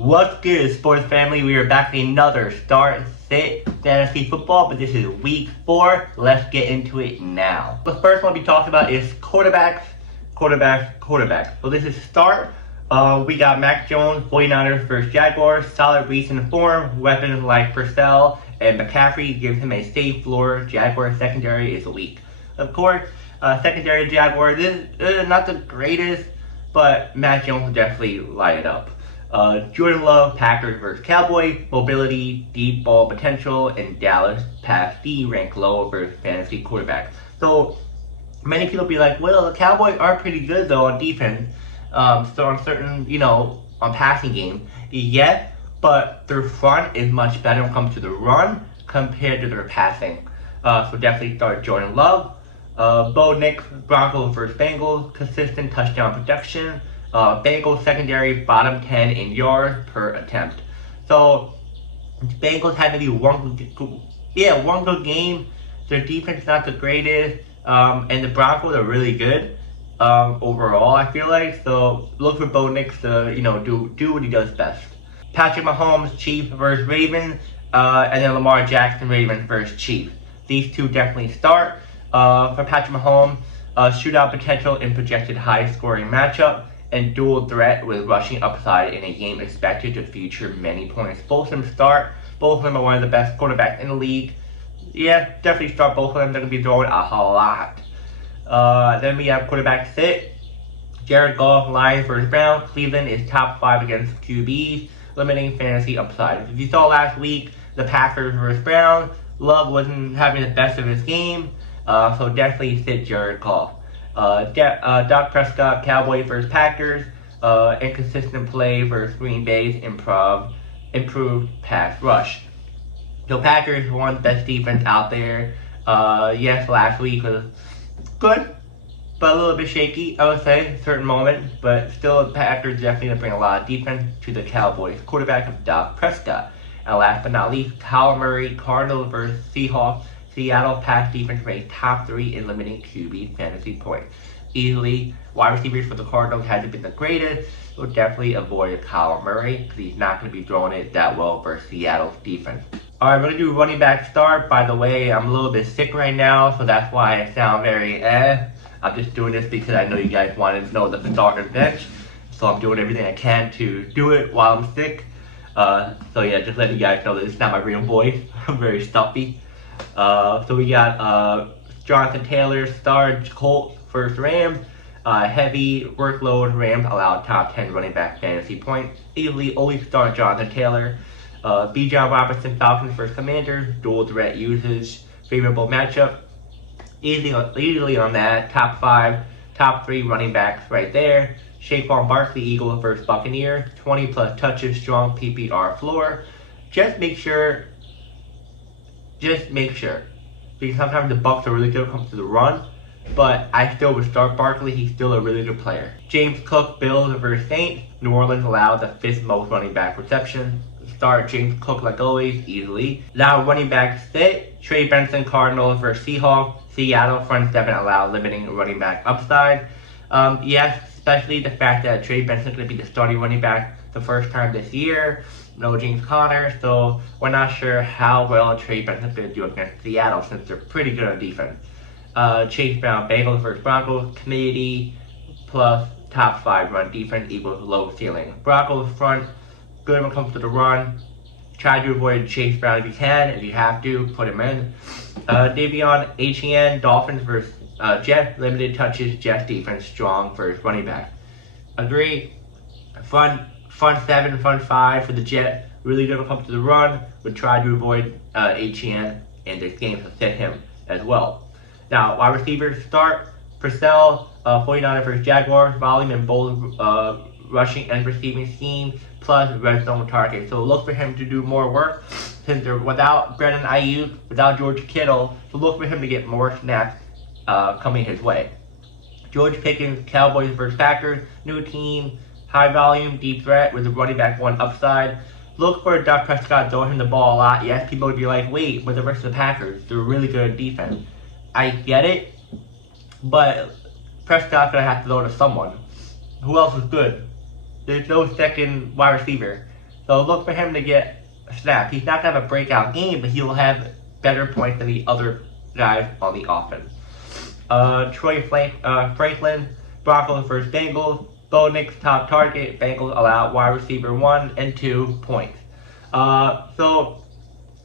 What's good, sports family? We are back with another Start Sit Fantasy Football, but this is week 4. Let's get into it now. The first one we talked about is quarterbacks. So this is start. We got Mac Jones, 49ers versus Jaguars. Solid recent form. Weapons like Purcell and McCaffrey gives him a safe floor. Jaguars secondary is weak. Of course, secondary Jaguars is not the greatest, but Mac Jones will definitely light it up. Jordan Love, Packers versus Cowboys, mobility, deep ball potential, and Dallas pass D rank low versus fantasy quarterback. So many people be like, well, the Cowboys are pretty good though on defense. So on certain, on passing game, yes, but their front is much better when it comes to the run compared to their passing. So definitely start Jordan Love. Bo Nix, Broncos versus Bengals, consistent touchdown production. Bengals secondary bottom 10 in yards per attempt. So Bengals had maybe one good game. Their defense not the greatest, and the Broncos are really good overall. I feel like so. Look for Bo Nix to do what he does best. Patrick Mahomes, Chiefs versus Ravens, and then Lamar Jackson, Ravens versus Chiefs. These two definitely start. For Patrick Mahomes, shootout potential in projected high-scoring matchup, and dual threat with rushing upside in a game expected to feature many points. Both of them start. Both of them are one of the best quarterbacks in the league. Yeah, definitely start both of them. They're going to be throwing a whole lot. Then we have quarterback sit. Jared Goff, Lions versus Browns. Cleveland is top 5 against QBs, limiting fantasy upside. If you saw last week, the Packers versus Browns, Love wasn't having the best of his game, so definitely sit Jared Goff. Dak Prescott, Cowboys versus Packers, inconsistent play versus Green Bay's improved pass rush. So Packers won the best defense out there. Yes, last week was good, but a little bit shaky, I would say, certain moments. But still, the Packers definitely going to bring a lot of defense to the Cowboys. Quarterback of Dak Prescott. And last but not least, Kyler Murray, Cardinals versus Seahawks. Seattle pass defense ranked top 3 in limiting QB fantasy points. Easily, wide receivers for the Cardinals hasn't been the greatest, so definitely avoid Kyler Murray because he's not going to be throwing it that well versus Seattle's defense. Alright, we're going to do running back start. By the way, I'm a little bit sick right now, so that's why I sound very I'm just doing this because I know you guys want to know the starter bench, so I'm doing everything I can to do it while I'm sick. So yeah, just letting you guys know that it's not my real voice. I'm very stuffy. So we got Jonathan Taylor, star Colts versus Rams. Heavy workload, Rams allowed top 10 running back fantasy points. Easily always start Jonathan Taylor. Bijan Robinson, Falcons versus Commanders. Dual threat usage. Favorable matchup. Easily on that. Top 3 running backs right there. Saquon Barkley, Eagles versus Buccaneers. 20 plus touches, strong PPR floor. Just make sure, because sometimes the Bucs are really good when it comes to the run, but I still would start Barkley. He's still a really good player. James Cook, Bills versus Saints. New Orleans allowed the 5th most running back reception. Start James Cook like always, easily. Now running back sit. Trey Benson, Cardinals versus Seahawks. Seattle front 7 allowed limiting running back upside. Yes, especially the fact that Trey Benson is going to be the starting running back the first time this year. No James Conner, so we're not sure how well Trey Benson is going to do against Seattle since they're pretty good on defense. Chase Brown, Bengals versus Broncos, committee plus top 5 run defense equals low ceiling. Broncos front, good when it comes to the run. Try to avoid Chase Brown if you can. If you have to, put him in. Davion Etienne, Dolphins versus Jets, limited touches, Jets defense strong versus running back. Agree. Front 7, front 5 for the Jets. Really good when it comes to the run. Would try to avoid Etienne in this game to set him as well. Now, wide receivers start. Purcell, 49ers versus Jaguars. Volume and both rushing and receiving scheme plus red zone target. So look for him to do more work since they're without Brandon Ayuk, without George Kittle. So look for him to get more snaps coming his way. George Pickens, Cowboys versus Packers. New team. High volume, deep threat with the running back 1 upside. Look for Dak Prescott throwing him the ball a lot. Yes, people would be like, wait, but the rest of the Packers, they're really good at defense. I get it, but Prescott's going to have to throw to someone. Who else is good? There's no second wide receiver. So look for him to get a snap. He's not going to have a breakout game, but he'll have better points than the other guys on the offense. Franklin, Broncos versus Bengals. Bo Nix top target. Bengals allow wide receiver 1 and 2 points. So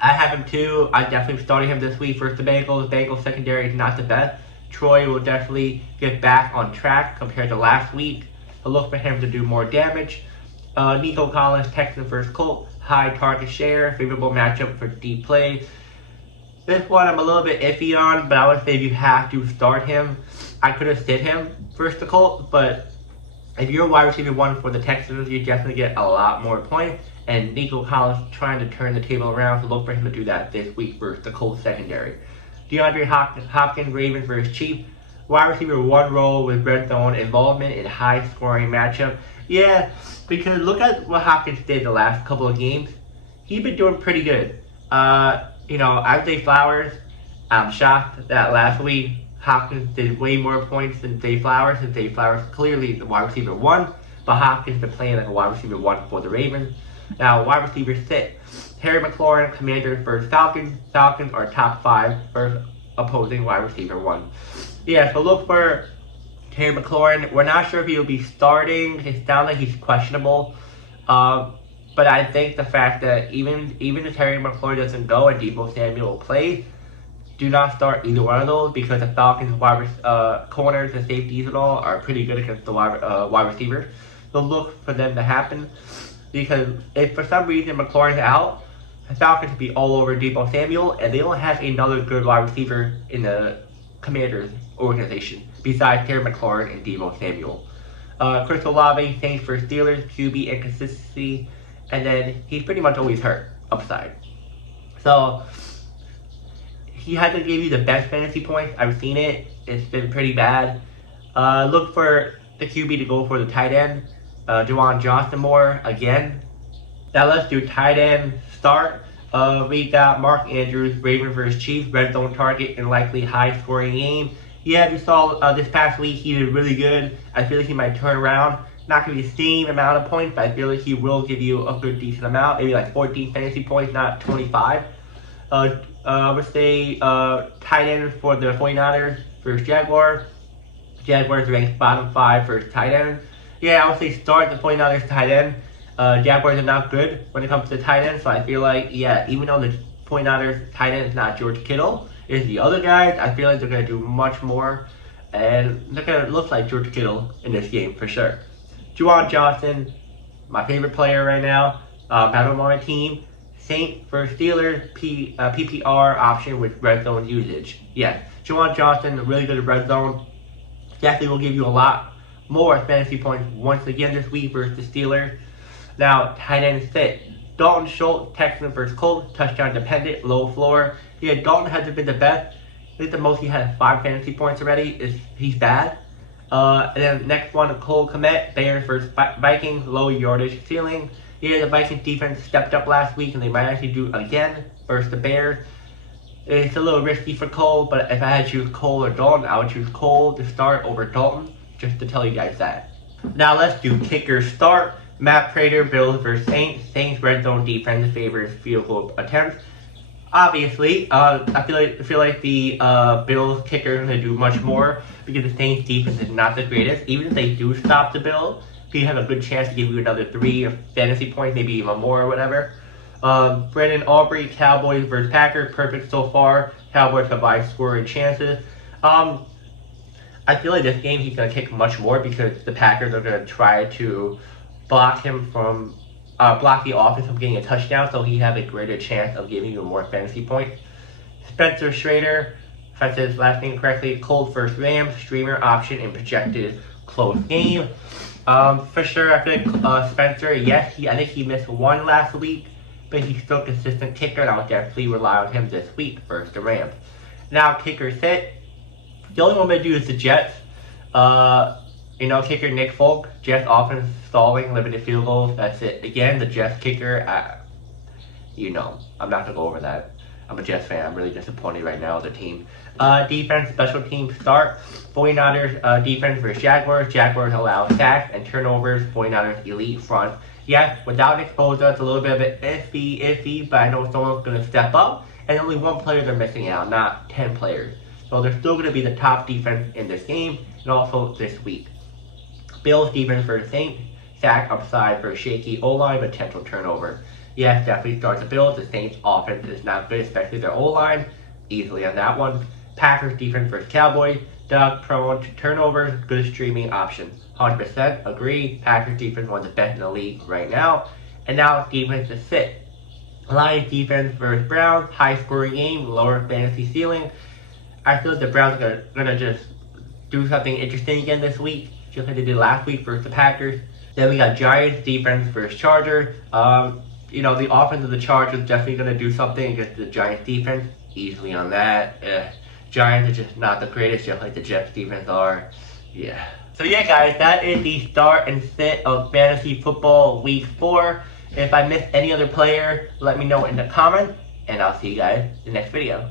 I have him too. I definitely started him this week versus the Bengals. Bengals secondary is not the best. Troy will definitely get back on track compared to last week. So look for him to do more damage. Nico Collins, Texans versus Colts. High target share. Favorable matchup for deep play. This one I'm a little bit iffy on, but I would say if you have to start him, I could have sit him versus the Colts, but if you're a wide receiver 1 for the Texans, you definitely get a lot more points. And Nico Collins trying to turn the table around, so look for him to do that this week versus the Colts secondary. DeAndre Hopkins, Ravens versus Chiefs. Wide receiver 1 role with red zone involvement in high scoring matchup. Yeah, because look at what Hopkins did the last couple of games. He's been doing pretty good. Zay Flowers, I'm shocked that last week Hopkins did way more points than Zay Flowers, and Zay Flowers clearly the wide receiver 1, but Hopkins been playing like a wide receiver 1 for the Ravens. Now, wide receiver 6, Terry McLaurin, Commanders versus Falcons. Falcons are top 5 versus opposing wide receiver 1. Yeah, so look for Terry McLaurin. We're not sure if he'll be starting. It sounds like he's questionable. But I think the fact that even if Terry McLaurin doesn't go and Deebo Samuel plays, do not start either one of those because the Falcons' corners and safeties and all are pretty good against the wide receivers. So look for them to happen because if for some reason McLaurin's out, the Falcons will be all over Deebo Samuel, and they don't have another good wide receiver in the Commanders organization besides Terry McLaurin and Deebo Samuel. Chris Olave, Saints for Steelers, QB inconsistency. And then he's pretty much always hurt, upside. So, he hasn't given you the best fantasy points. I've seen it. It's been pretty bad. Look for the QB to go for the tight end. Juwan Johnson more again. Now let's do tight end start. We got Mark Andrews, Ravens versus Chiefs, red zone target, and likely high scoring game. Yeah, you saw this past week he did really good. I feel like he might turn around. Not going to be the same amount of points, but I feel like he will give you a good, decent amount. Maybe like 14 fantasy points, not 25. I would say tight end for the 49ers versus Jaguars. Jaguars ranked bottom 5 for tight end. Yeah, I would say start the 49ers tight end. Jaguars are not good when it comes to tight end, so I feel like, yeah, even though the 49ers tight end is not George Kittle, it's the other guys, I feel like they're going to do much more. And they're going to look like George Kittle in this game for sure. Juwan Johnson, my favorite player right now. Have him on my team. Saints versus Steelers, PPR option with red zone usage. Yes, Juwan Johnson, really good at red zone. Definitely will give you a lot more fantasy points once again this week versus the Steelers. Now, tight end sit. Dalton Schultz, Texans versus Colts, touchdown dependent, low floor. Yeah, Dalton hasn't been the best. I think the most he had 5 fantasy points already. He's bad. And then next one, Cole Kmet, Bears versus Vikings, low yardage ceiling. Yeah, the Vikings defense stepped up last week, and they might actually do it again versus the Bears. It's a little risky for Cole, but if I had to choose Cole or Dalton, I would choose Cole to start over Dalton, just to tell you guys that. Now let's do kicker start. Matt Prater, Bills versus Saints. Saints red zone defense favors field goal attempts. Obviously, I feel like the Bills kicker is going to do much more because the Saints defense is not the greatest. Even if they do stop the Bills, he have a good chance to give you another 3 fantasy points, maybe even more or whatever. Brandon Aubrey, Cowboys versus Packers, perfect so far. Cowboys have high scoring chances. I feel like this game he's going to kick much more because the Packers are going to try to block him from block the offense from getting a touchdown, so he has a greater chance of giving you more fantasy points. Spencer Schrader, if I said his last name correctly, Colts versus Rams, streamer option and projected close game. For sure, I feel like Spencer, yes, I think he missed 1 last week, but he's still a consistent kicker, and I would definitely rely on him this week versus the Rams. Now, kicker sit. The only one I'm going to do is the Jets. Kicker Nick Folk, Jets offense stalling, limited field goals. That's it. Again, the Jets kicker, I'm not going to go over that. I'm a Jets fan. I'm really disappointed right now with the team. Defense, special team start. 49ers defense versus Jaguars. Jaguars allow sacks and turnovers. 49ers elite front Yes, without exposure, it's a little bit of an iffy, but I know someone's going to step up, and only one player they're missing out, not 10 players. So they're still going to be the top defense in this game, and also this week. Bills defense for the Saints, sack upside for a shaky O-line, potential turnover. Yes, definitely starts the Bills. The Saints offense is not good, especially their O-line. Easily on that one. Packers defense versus Cowboys, Doug prone to turnovers, good streaming option. 100% agree. Packers defense one of the best in the league right now. And now defense to sit. Lions defense versus Browns, high scoring game, lower fantasy ceiling. I feel like the Browns are gonna just do something interesting again this week, just like they did last week versus the Packers. Then we got Giants defense versus Chargers. The offense of the Chargers is definitely gonna do something against the Giants defense. Easily on that. Giants are just not the greatest, just like the Jets defense are. Yeah. So yeah, guys, that is the start and sit of fantasy football week 4. If I missed any other player, let me know in the comments, and I'll see you guys in the next video.